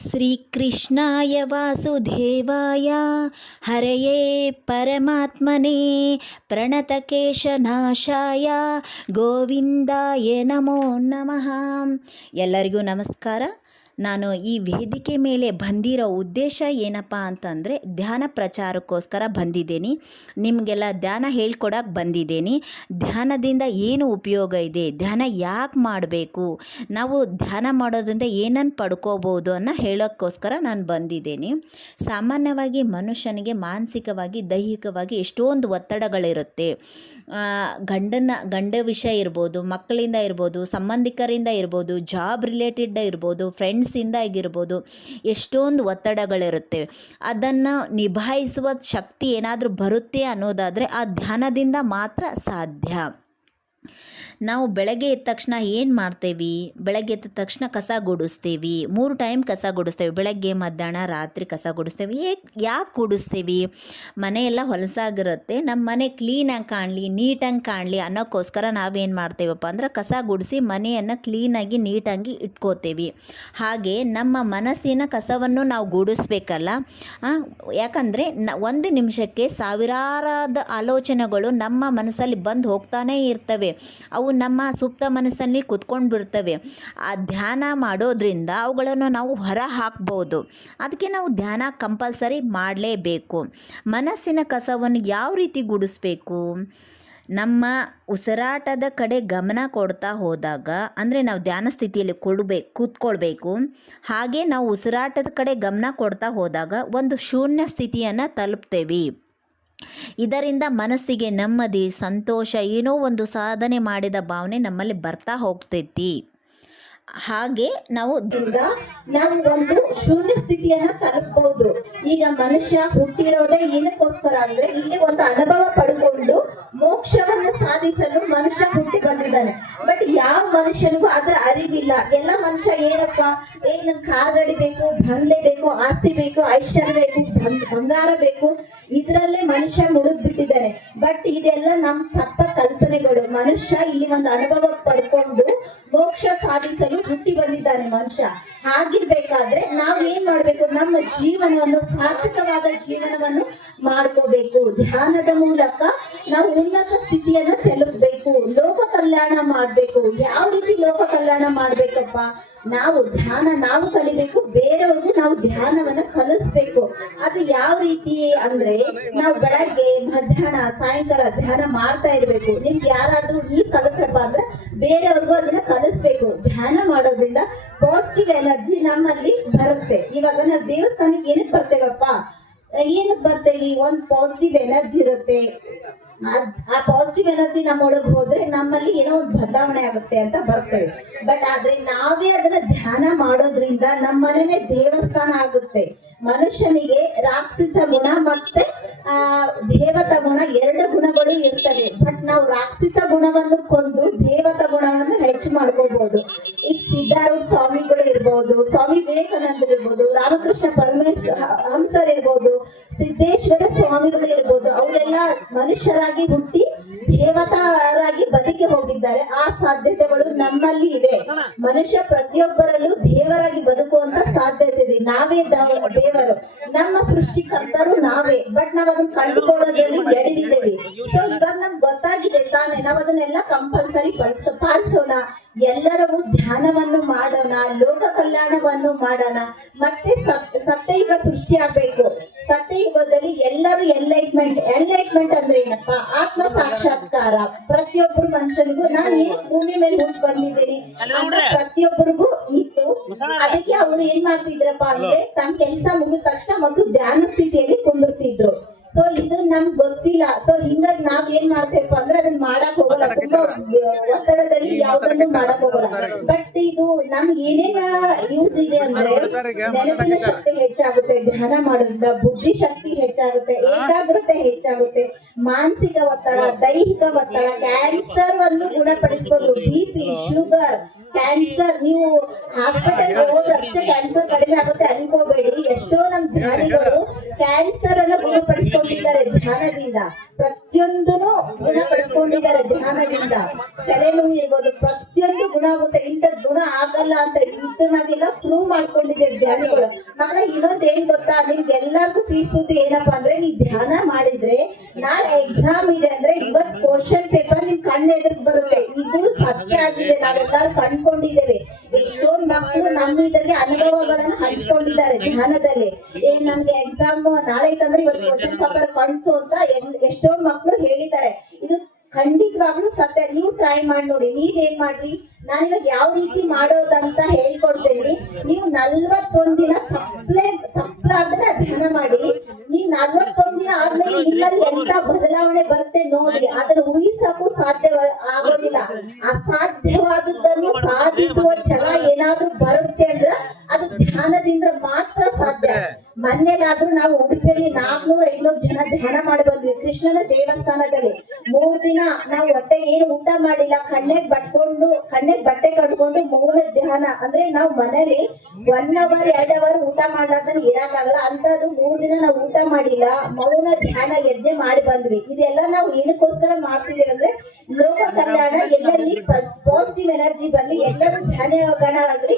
ಶ್ರೀಕೃಷ್ಣಾಯ ವಾಸುದೇವಾಯ. ಹರೆಯೇ ಪರಮಾತ್ಮನೇ ಪ್ರಣತಕೇಶನಾಶಾಯ. ಗೋವಿಂದಾಯ ನಮೋ ನಮಃ. ಎಲ್ಲರಿಗೂ ನಮಸ್ಕಾರ. ನಾನು ಈ ವೇದಿಕೆ ಮೇಲೆ ಬಂದಿರೋ ಉದ್ದೇಶ ಏನಪ್ಪ ಅಂತಂದರೆ ಧ್ಯಾನ ಪ್ರಚಾರಕ್ಕೋಸ್ಕರ ಬಂದಿದ್ದೀನಿ. ನಿಮಗೆಲ್ಲ ಧ್ಯಾನ ಹೇಳ್ಕೊಡಕ್ಕೆ ಬಂದಿದ್ದೀನಿ. ಧ್ಯಾನದಿಂದ ಏನು ಉಪಯೋಗ ಇದೆ? ಧ್ಯಾನ ಯಾಕೆ ಮಾಡಬೇಕು? ನಾವು ಧ್ಯಾನ ಮಾಡೋದ್ರಿಂದ ಏನನ್ನು ಪಡ್ಕೋಬೋದು ಅನ್ನೋ ಹೇಳೋಕ್ಕೋಸ್ಕರ ನಾನು ಬಂದಿದ್ದೀನಿ. ಸಾಮಾನ್ಯವಾಗಿ ಮನುಷ್ಯನಿಗೆ ಮಾನಸಿಕವಾಗಿ, ದೈಹಿಕವಾಗಿ ಎಷ್ಟೊಂದು ಒತ್ತಡಗಳಿರುತ್ತೆ. ಗಂಡನ, ಗಂಡ ವಿಷಯ ಇರ್ಬೋದು, ಮಕ್ಕಳಿಂದ ಇರ್ಬೋದು, ಸಂಬಂಧಿಕರಿಂದ ಇರ್ಬೋದು, ಜಾಬ್ ರಿಲೇಟೆಡ್ ಇರ್ಬೋದು ಫ್ರೆಂಡ್ಸಿಂದ ಆಗಿರ್ಬೋದು ಎಷ್ಟೊಂದು ಒತ್ತಡಗಳಿರುತ್ತೆ. ಅದನ್ನು ನಿಭಾಯಿಸುವ ಶಕ್ತಿ ಏನಾದರೂ ಬರುತ್ತೆ ಅನ್ನೋದಾದರೆ ಆ ಧ್ಯಾನದಿಂದ ಮಾತ್ರ ಸಾಧ್ಯ. ನಾವು ಬೆಳಗ್ಗೆ ಎದ್ದ ತಕ್ಷಣ ಏನು ಮಾಡ್ತೇವೆ? ಬೆಳಗ್ಗೆ ಎದ್ದ ತಕ್ಷಣ ಕಸ ಗುಡಿಸ್ತೀವಿ. ಮೂರು ಟೈಮ್ ಕಸ ಗುಡಿಸ್ತೇವೆ. ಬೆಳಗ್ಗೆ, ಮಧ್ಯಾಹ್ನ, ರಾತ್ರಿ ಕಸ ಗುಡಿಸ್ತೇವೆ. ಏಕ್ ಯಾಕೆ ಗುಡಿಸ್ತೀವಿ? ಮನೆಯೆಲ್ಲ ಹೊಲಸಾಗಿರುತ್ತೆ. ನಮ್ಮ ಮನೆ ಕ್ಲೀನಾಗಿ ಕಾಣಲಿ ನೀಟಾಗಿ ಕಾಣಲಿ ಅನ್ನೋಕ್ಕೋಸ್ಕರ ನಾವೇನು ಮಾಡ್ತೇವಪ್ಪ ಅಂದ್ರೆ ಕಸ ಗುಡಿಸಿ ಮನೆಯನ್ನು ಕ್ಲೀನಾಗಿ ನೀಟಾಗಿ ಇಟ್ಕೋತೇವೆ. ಹಾಗೆ ನಮ್ಮ ಮನಸ್ಸಿನ ಕಸವನ್ನು ನಾವು ಗುಡಿಸ್ಬೇಕಲ್ಲ? ಯಾಕಂದರೆ ನ, ಒಂದು ನಿಮಿಷಕ್ಕೆ ಸಾವಿರಾರದ ಆಲೋಚನೆಗಳು ನಮ್ಮ ಮನಸ್ಸಲ್ಲಿ ಬಂದು ಹೋಗ್ತಾನೇ ಇರ್ತವೆ. ಅವು ನಮ್ಮ ಸುಪ್ತ ಮನಸ್ಸಲ್ಲಿ ಕುತ್ಕೊಂಡು ಬಿಡ್ತವೆ ಆ ಧ್ಯಾನ ಮಾಡೋದ್ರಿಂದ ಅವುಗಳನ್ನು ನಾವು ಹೊರ ಹಾಕ್ಬೋದು ಅದಕ್ಕೆ ನಾವು ಧ್ಯಾನ ಕಂಪಲ್ಸರಿ ಮಾಡಲೇಬೇಕು. ಮನಸ್ಸಿನ ಕಸವನ್ನು ಯಾವ ರೀತಿ ಗುಡಿಸ್ಬೇಕು? ನಮ್ಮ ಉಸಿರಾಟದ ಕಡೆ ಗಮನ ಕೊಡ್ತಾ ಹೋದಾಗ, ಅಂದರೆ ನಾವು ಧ್ಯಾನ ಸ್ಥಿತಿಯಲ್ಲಿ ಕೊಡಬೇಕು ಕೂತ್ಕೊಳ್ಬೇಕು. ಹಾಗೆ ನಾವು ಉಸಿರಾಟದ ಕಡೆ ಗಮನ ಕೊಡ್ತಾ ಹೋದಾಗ ಒಂದು ಶೂನ್ಯ ಸ್ಥಿತಿಯನ್ನು ತಲುಪ್ತೇವೆ. ಇದರಿಂದ ಮನಸ್ಸಿಗೆ ನೆಮ್ಮದಿ, ಸಂತೋಷ, ಏನೋ ಒಂದು ಸಾಧನೆ ಮಾಡಿದ ಭಾವನೆ ನಮ್ಮಲ್ಲಿ ಬರ್ತಾ ಹೋಗ್ತೈತಿ. ಹಾಗೆ ನಾವು ಇಂದ ನಾವು ಒಂದು ಶೂನ್ಯ ಸ್ಥಿತಿಯನ್ನ ತಲುಪಬಹುದು ಈಗ ಮನುಷ್ಯ ಹುಟ್ಟಿರೋದೇ ಏನಕ್ಕೋಸ್ಕರ ಅಂದ್ರೆ ಇಲ್ಲಿ ಒಂದು ಅನುಭವ ಪಡ್ಕೊಂಡು ಮೋಕ್ಷವನ್ನು ಸಾಧಿಸಲು ಮನುಷ್ಯ ಹುಟ್ಟಿ ಬಂದಿದ್ದಾನೆ. ಬಟ್ ಯಾವ ಮನುಷ್ಯನಿಗೂ ಅದರ ಅರಿವಿಲ್ಲ. ಎಲ್ಲ ಮನುಷ್ಯ ಏನಪ್ಪ? ಏನ್ ಕಾರ್ ಬೇಕು ಬಂಗ್ಲೆ ಬೇಕು, ಆಸ್ತಿ ಬೇಕು, ಐಶ್ವರ್ಯ ಬೇಕು ಬಂಗಾರ ಬೇಕು ಇದ್ರಲ್ಲೇ ಮನುಷ್ಯ ಮುಳುಗ್ಬಿಟ್ಟಿದ್ದಾರೆ. ಬಟ್ ಇದೆಲ್ಲ ನಮ್ ತಪ್ಪ ಕಲ್ಪನೆಗಳು. ಮನುಷ್ಯ ಇಲ್ಲಿ ಒಂದು ಅನುಭವ ಪಡ್ಕೊಂಡು ಮೋಕ್ಷ ಸಾಧಿಸಲು ಹುಟ್ಟಿ ಬಂದಿದ್ದಾನೆ ಮನುಷ್ಯ. ಹಾಗಿರ್ಬೇಕಾದ್ರೆ ನಾವು ಏನ್ ಮಾಡ್ಬೇಕು? ನಮ್ಮ ಜೀವನವನ್ನು ಸಾರ್ಥಕವಾದ ಜೀವನವನ್ನು ಮಾಡ್ಕೋಬೇಕು. ಧ್ಯಾನದ ಮೂಲಕ ನಾವು ಉನ್ನತ ಸ್ಥಿತಿಯನ್ನ ತಲುಪಬೇಕು. ಲೋಕ ಕಲ್ಯಾಣ ಮಾಡ್ಬೇಕು. ಯಾವ ರೀತಿ ಲೋಕ ಕಲ್ಯಾಣ ಮಾಡ್ಬೇಕಪ್ಪ? ನಾವು ಧ್ಯಾನ ನಾವು ಕಲಿಬೇಕು ಬೇರೆಯವ್ರಿಗೆ ನಾವು ಧ್ಯಾನವನ್ನ ಕಲಿಸ್ಬೇಕು. ಅದು ಯಾವ ರೀತಿ ಅಂದ್ರೆ ನಾವು ಬೆಳಗ್ಗೆ ಮಧ್ಯಾಹ್ನ, ಸಾಯಂಕಾಲ ಧ್ಯಾನ ಮಾಡ್ತಾ ಇರ್ಬೇಕು. ನಿಮ್ಗೆ ಯಾರಾದ್ರೂ ನೀವು ಕಲಿಸ್ರಪ್ಪ ಅಂದ್ರೆ ಬೇರೆಯವ್ರಿಗೂ ಅದನ್ನ ಕಲಿಸ್ಬೇಕು. ಧ್ಯಾನ ಮಾಡೋದ್ರಿಂದ ಪಾಸಿಟಿವ್ ಎನರ್ಜಿ ನಮ್ಮಲ್ಲಿ ಬರುತ್ತೆ. ಇವಾಗ ನಾವು ದೇವಸ್ಥಾನಕ್ಕೆ ಏನಕ್ಕೆ ಬರ್ತೇವಪ್ಪ? ಏನಕ್ಕೆ ಈ ಒಂದ್ ಪಾಸಿಟಿವ್ ಎನರ್ಜಿ ಇರುತ್ತೆ. ಆ ಪಾಸಿಟಿವ್ ಎನರ್ಜಿ ನಮ್ಮೊಳಗೆ ಹೋದ್ರೆ ನಮ್ಮಲ್ಲಿ ಏನೋ ಒಂದು ಬದಲಾವಣೆ ಆಗುತ್ತೆ ಅಂತ ಬರ್ತೇವೆ ಬಟ್ ಆದ್ರೆ ನಾವೇ ಅದನ್ನ ಧ್ಯಾನ ಮಾಡೋದ್ರಿಂದ ನಮ್ಮನೇನೆ ದೇವಸ್ಥಾನ ಆಗುತ್ತೆ. ಮನುಷ್ಯನಿಗೆ ರಾಕ್ಷಸ ಗುಣ ಮತ್ತೆ ಆ, ದೇವತ ಗುಣ ಎರಡು ಗುಣಗಳು ಇರ್ತವೆ. ಬಟ್ ನಾವು ರಾಕ್ಷಸ ಗುಣವನ್ನು ಕೊಂದು ದೇವತ ಗುಣವನ್ನು ಹೆಚ್ಚು ಮಾಡ್ಕೋಬಹುದು ಈ ಸಿದ್ಧಾರೂಢ ಸ್ವಾಮಿಗಳು ಇರ್ಬೋದು, ಸ್ವಾಮಿ ವಿವೇಕಾನಂದರು ಇರ್ಬೋದು, ರಾಮಕೃಷ್ಣ ಪರಮೇಶ್ವರ ಹಂಸರ್ ಇರ್ಬೋದು, ಸಿದ್ದೇಶ್ವರ ಸ್ವಾಮಿಗಳು ಇರ್ಬೋದು, ಅವರೆಲ್ಲ ಮನುಷ್ಯರಾಗಿ ಹುಟ್ಟಿ ದೇವತಾರಾಗಿ ಬದುಕಿ ಹೋಗಿದ್ದಾರೆ. ಆ ಸಾಧ್ಯತೆಗಳು ನಮ್ಮಲ್ಲಿ ಇದೆ. ಮನುಷ್ಯ ಪ್ರತಿಯೊಬ್ಬರಲ್ಲೂ ದೇವರಾಗಿ ಬದುಕುವಂತ ಸಾಧ್ಯತೆ ಇದೆ. ನಾವೇ ದೇವರು. ನಮ್ಮ ಸೃಷ್ಟಿಕರ್ತರು ನಾವೇ. ಬಟ್ ನಾವ್ ಅದನ್ನ ಕಂಡುಕೊಳ್ಳೋದ್ರಲ್ಲಿ ಎಡವಿದ್ದೇವೆ. ಸೊ ಇವಾಗ ನಮ್ಗೆ ಗೊತ್ತಾಗಿದೆ ತಾನೆ. ನಾವ್ ಅದನ್ನೆಲ್ಲ ಕಂಪಲ್ಸರಿ ಪಡಿಸ, ಪಾಲಿಸೋಣ. ಎಲ್ಲರೂ ಧ್ಯಾನವನ್ನು ಮಾಡೋಣ. ಲೋಕ ಕಲ್ಯಾಣವನ್ನು ಮಾಡೋಣ. ಮತ್ತೆ ಸತ್ತೈವ ಸೃಷ್ಟಿ ಆಗ್ಬೇಕು ಸತ್ಯಯುಗದಲ್ಲಿ ಎಲ್ಲರೂ ಎನ್ಲೈಟ್ಮೆಂಟ್ ಎನ್ಲೈಟ್ಮೆಂಟ್ ಅಂದ್ರೆ ಏನಪ್ಪ? ಆತ್ಮ ಸಾಕ್ಷಾತ್ಕಾರ. ಪ್ರತಿಯೊಬ್ಬರು ಮನುಷ್ಯನಿಗೂ ನಾನು ಏನ್ ಭೂಮಿ ಮೇಲೆ ಹುಟ್ಟು ಬಂದಿದ್ದೀನಿ ಅಂತ ಪ್ರತಿಯೊಬ್ಬರಿಗೂ ಇತ್ತು. ಅದಕ್ಕೆ ಅವ್ರು ಏನ್ ಮಾಡ್ತಿದ್ರಪ್ಪ ಅಂದ್ರೆ ತಮ್ಮ ಕೆಲಸ ಮುಗಿದ ತಕ್ಷಣ ಮತ್ತು ಧ್ಯಾನ ಸ್ಥಿತಿಯಲ್ಲಿ ಕುಂದಿರ್ತಿದ್ರು. ಸೊ ಇದು ನಮ್ಗ್ ಗೊತ್ತಿಲ್ಲ. ಸೊ ಹಿಂಗಾಗಿ ನಾವ್ ಏನ್ ಮಾಡ್ತೇವಪ್ಪ ಅಂದ್ರೆ ಅದನ್ನ ಮಾಡಕ್ ಹೋಗಲ್ಲ. ತುಂಬಾ ಒತ್ತಡದಲ್ಲಿ ಯಾವ್ದನ್ನು ಮಾಡಕ್ ಹೋಗಲ್ಲ. ಬಟ್ ಇದು ನಮ್ಗೆ ಏನೇನ ಯೂಸ್ ಇದೆ ಅಂದ್ರೆ ನೆನಪಿನ ಶಕ್ತಿ ಹೆಚ್ಚಾಗುತ್ತೆ ಧ್ಯಾನ ಮಾಡೋದ್ರಿಂದ ಬುದ್ಧಿ ಶಕ್ತಿ ಹೆಚ್ಚಾಗುತ್ತೆ ಏಕಾಗ್ರತೆ ಹೆಚ್ಚಾಗುತ್ತೆ ಮಾನಸಿಕ ಒತ್ತಡ ದೈಹಿಕ ಒತ್ತಡ ಕ್ಯಾನ್ಸರ್ ಅನ್ನು ಗುಣಪಡಿಸಬಹುದು ಬಿ ಪಿ ಶುಗರ್ ಕ್ಯಾನ್ಸರ್ ನೀವು ಹಾಸ್ಪಿಟಲ್ ಹೋದಷ್ಟೇ ಕ್ಯಾನ್ಸರ್ ಕಡಿಮೆ ಆಗುತ್ತೆ ಅನ್ಕೋಬೇಡಿ. ಎಷ್ಟೋ ನಮ್ ಧ್ಯಾನಿಗಳು ಕ್ಯಾನ್ಸರ್ ಅನ್ನು ಗುಣಪಡಿಸಿಕೊಂಡಿದ್ದಾರೆ ಧ್ಯಾನದಿಂದ. ಪ್ರತಿಯೊಂದನು ಗುಣಪಡಿಸಿಕೊಂಡಿದ್ದಾರೆ ಧ್ಯಾನದಿಂದ. ತಲೆನೋವು ಇರ್ಬೋದು, ಪ್ರತಿಯೊಂದು ಗುಣ ಆಗುತ್ತೆ. ಇಂಥ ಗುಣ ಆಗಲ್ಲ ಅಂತ ಇದನ್ನಾಗೆಲ್ಲ ಪ್ರೂವ್ ಮಾಡ್ಕೊಂಡಿದೆ ಧ್ಯಾನಗಳು. ಮಗಳ ಇನ್ನೊಂದ್ ಏನ್ ಗೊತ್ತಾ? ನಿಮ್ಗೆ ಎಲ್ಲಾರ್ಗು ಸಿಹಿಸುತ್ತೆ ಏನಪ್ಪಾ ಅಂದ್ರೆ ನೀವ್ ಧ್ಯಾನ ಮಾಡಿದ್ರೆ ನಾಳೆ ಎಕ್ಸಾಮ್ ಇದೆ ಅಂದ್ರೆ ಇವತ್ ಕ್ವಶನ್ ಪೇಪರ್ ನಿಮ್ ಕಣ್ಣೆದ್ರಿಗೆ ಬರುತ್ತೆ. ಇದು ಸತ್ಯ ಆಗಿದೆ, ನಾವೆಲ್ಲರೂ ಕಂಡ್ಕೊಂಡಿದ್ದೇವೆ ಎಷ್ಟೊಂದ್ ಮಕ್ಕಳು ನಮ್ಮ ಇದರಲ್ಲಿ ಅನುಭವಗಳನ್ನ ಹಂಚ್ಕೊಂಡಿದ್ದಾರೆ ಧ್ಯಾನದಲ್ಲಿ. ಏನ್ ನಮ್ಗೆ ಎಕ್ಸಾಮ್ ನಾಳೆ ಇತ್ತಂದ್ರೆ ಇವತ್ತು ಕ್ವಶನ್ ಪೇಪರ್ ಕಣ್ತು ಅಂತ ಎಷ್ಟೋ ಮಕ್ಕಳು ಹೇಳಿದ್ದಾರೆ. ಖಂಡಿತವಾಗ್ಲೂ ಸತ್ಯ ನೀವು ಟ್ರೈ ಮಾಡಿ ನೋಡಿ ನೀವ್ ಏನ್ ಮಾಡ್ರಿ? ನಾನು ಇವಾಗ ಯಾವ ರೀತಿ ಮಾಡೋದಂತ ಹೇಳ್ಕೊಡ್ತೇನೆ. ನೀವು ನಲ್ವತ್ತೊಂದ್ ದಿನ ತಪ್ಪಲೆ ತಪ್ಪಲಾದ್ರೆ ಧ್ಯಾನ ಮಾಡಿ. ನೀವು ನಲ್ವತ್ತೊಂದ್ ದಿನ ಆದ್ಮೇಲೆ ನಿಮ್ಮಲ್ಲಿ ಎಂತ ಬದಲಾವಣೆ ಬರುತ್ತೆ ನೋಡಿ ಅದನ್ನ ಊಹಿಸಕ್ಕೂ ಸಾಧ್ಯ ಆಗೋದಿಲ್ಲ. ಅಸಾಧ್ಯವಾದದ್ದನ್ನು ಸಾಧಿಸುವ ಛಲ ಏನಾದ್ರೂ ಬರುತ್ತೆ ಅಂದ್ರ ಅದು ಧ್ಯಾನದಿಂದ ಮಾತ್ರ ಸಾಧ್ಯ. ಮೊನ್ನೆಲಾದ್ರೂ ನಾವು ಉಡುಪಿಯಲ್ಲಿ ನಾಲ್ಕನೂರ ಐನೂರು ಜನ ಧ್ಯಾನ ಮಾಡಿ ಕೃಷ್ಣನ ದೇವಸ್ಥಾನದಲ್ಲಿ ಮೂರ್ ದಿನ ನಾವು ಹೊಟ್ಟೆ ಏನು ಊಟ ಮಾಡಿಲ್ಲ, ಕಣ್ಣೆಗ್ ಬಟ್ಕೊಂಡು, ಕಣ್ಣೆಗ್ ಬಟ್ಟೆ ಕಟ್ಕೊಂಡು ಮೌನ ಧ್ಯಾನ. ಅಂದ್ರೆ ನಾವು ಮನೇಲಿ ಒನ್ ಅವರ್ ಎರಡ್ ಅವರ್ ಊಟ ಮಾಡ್ಲಾರ್ದನ್ನ ಇರಕ್ಕಾಗಲ್ಲ. ಅಂತದ್ದು ಮೂರ್ ದಿನ ನಾವು ಊಟ ಮಾಡಿಲ್ಲ, ಮೌನ ಧ್ಯಾನ ಎದ್ದೆ ಮಾಡಿ ಬಂದ್ವಿ. ಇದೆಲ್ಲ ನಾವು ಏನಕ್ಕೋಸ್ಕರ ಮಾಡ್ತಿದ್ದೇವೆ ಅಂದ್ರೆ ಲೋಕ ಕಲ್ಯಾಣ ಎಲ್ಲರಲ್ಲಿ ಪಾಸಿಟಿವ್ ಎನರ್ಜಿ ಬರ್ಲಿ, ಎಲ್ಲರೂ ಧ್ಯಾನ ಆಗ್ಲಿ.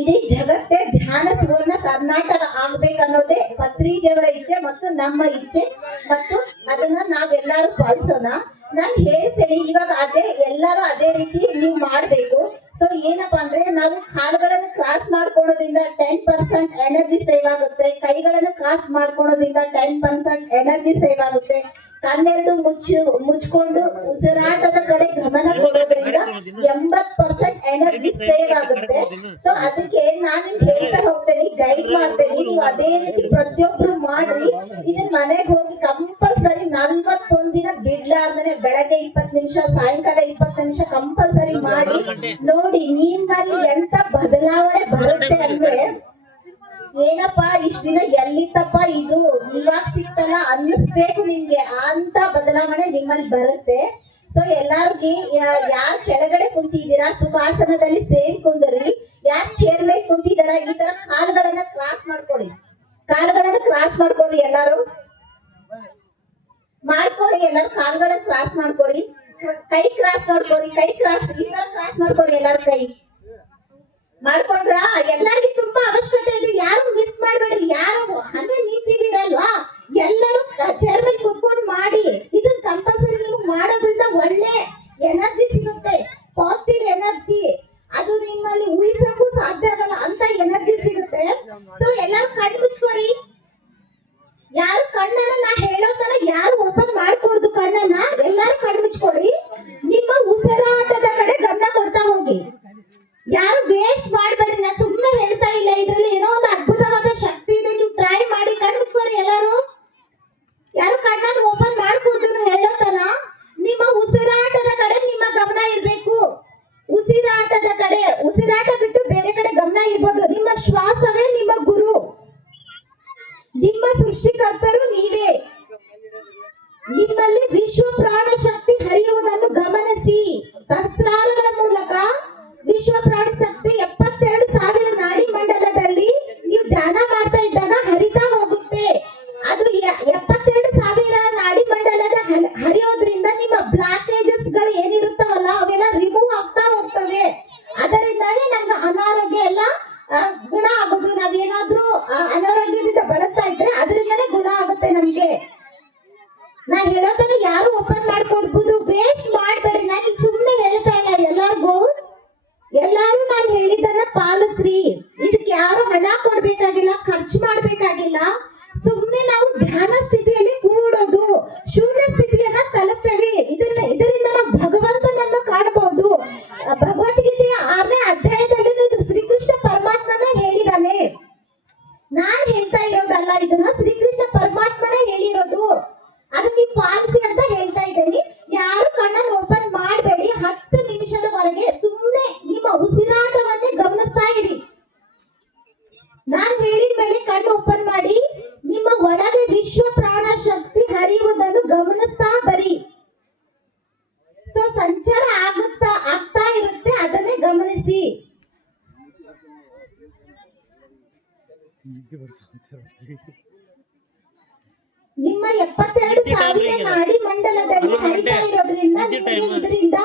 ಇಡೀ ಜಗತ್ತೇ ಧ್ಯಾನ ಸುವರ್ಣ ಕರ್ನಾಟಕ ಆಗ್ಬೇಕನ್ನೋದೇ ಪತ್ರಿಜೆಯವರ ಇಚ್ಛೆ ಮತ್ತು ನಮ್ಮ ಇಚ್ಛೆ. ಮತ್ತು ಅದನ್ನ ನಾವೆಲ್ಲರೂ ಪಾಲಿಸೋಣ. ನಾನ್ ಹೇಳ್ತೇನೆ, ಇವಾಗ ಅದೇ, ಎಲ್ಲರೂ ಅದೇ ರೀತಿ ನೀವು ಮಾಡ್ಬೇಕು. ಸೊ ಏನಪ್ಪಾ ಅಂದ್ರೆ ನಾವು ಕಾಲುಗಳನ್ನು ಕ್ರಾಸ್ ಮಾಡ್ಕೊಳೋದ್ರಿಂದ ಟೆನ್ ಪರ್ಸೆಂಟ್ ಎನರ್ಜಿ ಸೇವ್ ಆಗುತ್ತೆ. ಕೈಗಳನ್ನು ಕ್ರಾಸ್ ಮಾಡ್ಕೊಳೋದ್ರಿಂದ ಟೆನ್ ಪರ್ಸೆಂಟ್ ಎನರ್ಜಿ ಸೇವ್ ಆಗುತ್ತೆ. ಕಣ್ಣೆರಡು ಮುಚ್ಚು ಮುಚ್ಕೊಂಡು ಉಸಿರಾಟದ ಕಡೆ ಗಮನ ಕೊಡೋದ್ರಿಂದ ಎಂಬತ್ ಪರ್ಸೆಂಟ್ ಎನರ್ಜಿ ಸೇವ್ ಆಗುತ್ತೆ. ಸೊ ಅದಕ್ಕೆ ನಾನು ಹೇಳ್ತಾ ಹೋಗ್ತೇನೆ ಗೈಡ್ ಮಾಡ್ತೇನೆ. ನೀವು ಅದೇ ರೀತಿ ಪ್ರತಿಯೊಬ್ರು ಮಾಡಿ ಇದನ್ನ ಮನೆಗೆ ಹೋಗಿ ಕಂಪಲ್ಸರಿ ನಲ್ವತ್ತೊಂದ್ ದಿನ ಬಿಡ್ಲಾರ್ದೇನೆ ಬೆಳಗ್ಗೆ ಇಪ್ಪತ್ ನಿಮಿಷ ಸಾಯಂಕಾಲ ಇಪ್ಪತ್ ನಿಮಿಷ ಕಂಪಲ್ಸರಿ ಮಾಡಿ ನೋಡಿ ನಿಮ್ಮಲ್ಲಿ ಎಂತ ಬದಲಾವಣೆ ಬರುತ್ತೆ ಅಂದ್ರೆ ಏನಪ್ಪಾ, ಇಷ್ಟ ದಿನ ಎಲ್ಲಿತ್ತಪ್ಪ ಇದು? ಇವಾಗ ಸಿಕ್ತಲ್ಲ ಅನ್ನಿಸ್ಬೇಕು ನಿಮ್ಗೆ. ಅಂತ ಬದಲಾವಣೆ ನಿಮ್ಮಲ್ಲಿ ಬರುತ್ತೆ. ಸೊ ಎಲ್ಲಾರ್ಗಿ ಯಾರ್ ಕೆಳಗಡೆ ಕುಂತಿದ್ದೀರಾ ಸುಖಾಸನದಲ್ಲಿ ಸೇಮ್ ಕುಂದರಿ. ಯಾರ್ ಚೇರ್ ಮೇಲೆ ಕುಂತಿದಾರ ಈ ತರ ಕಾಲ್ಗಳನ್ನ ಕ್ರಾಸ್ ಮಾಡ್ಕೊಳ್ಳಿ. ಕಾಲ್ಗಳನ್ನ ಕ್ರಾಸ್ ಮಾಡ್ಕೊಳ್ಳಿ ಎಲ್ಲಾರು. ಮಾಡ್ಕೊಳ್ಳಿ ಎಲ್ಲಾರು, ಕಾಲ್ಗಳನ್ನ ಕ್ರಾಸ್ ಮಾಡ್ಕೊಳ್ಳಿ. ಕೈ ಕ್ರಾಸ್ ಮಾಡ್ಕೊಳ್ಳಿ, ಕೈ ಕ್ರಾಸ್ ಈ ತರ ಕ್ರಾಸ್ ಮಾಡ್ಕೊಳ್ಳಿ ಎಲ್ಲಾರು ಕೈ. ಮಾಡ್ಕೊಂಡ್ರ? ಎಲ್ಲರಿಗೂ ತುಂಬಾ ಅವಶ್ಯಕತೆ ಇದೆ. ಯಾರು ಮಿಸ್ ಮಾಡ್ಬೇಡ್ರಿ ಯಾರು ಹಂಗೆ ನಿಂತಿದ್ದೀರಲ್ವಾ? ಎಲ್ಲರೂ ಚೇರ್ ಮೇಲೆ ಕುತ್ಕೊಂಡು ಮಾಡಿ. ಇದನ್ನ ಕಂಪಲ್ಸರಿ ನೀವು ಮಾಡೋದ್ರಿಂದ ಒಳ್ಳೆ ಎನರ್ಜಿ ಸಿಗುತ್ತೆ. ಪಾಸಿಟಿವ್ ಎನರ್ಜಿ ಅದು ನಿಮ್ಮಲ್ಲಿ ಊಹಿಸಕ್ಕೂ ಸಾಧ್ಯ ನಾನ್ ಹೇಳಿದ ಮೇಲೆ ಕಣ್ಣು ಓಪನ್ ಮಾಡಿ. ನಿಮ್ಮ ಒಳಗೆ ವಿಶ್ವ ಪ್ರಾಣ ಶಕ್ತಿ ಹರಿಯುವುದನ್ನು ಗಮನಿಸ್ತಾ ಬರಿ. ಸೊ ಸಂಚಾರ ಆಗುತ್ತಾ ಆಗ್ತಾ ಇರುತ್ತೆ ಅದನ್ನೇ ಗಮನಿಸಿ. ನಿಮ್ಮ ಎಪ್ಪತ್ತೆರಡು ಸಾವಿರ. ನಾಡಿ ಮಂಡಲದಲ್ಲಿ ಹರಿತಾ ಇರೋದ್ರಿಂದ ಇದರಿಂದ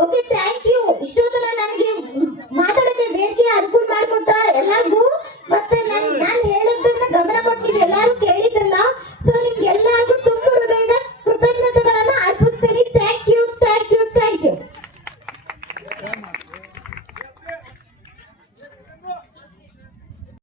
Okay, thank you.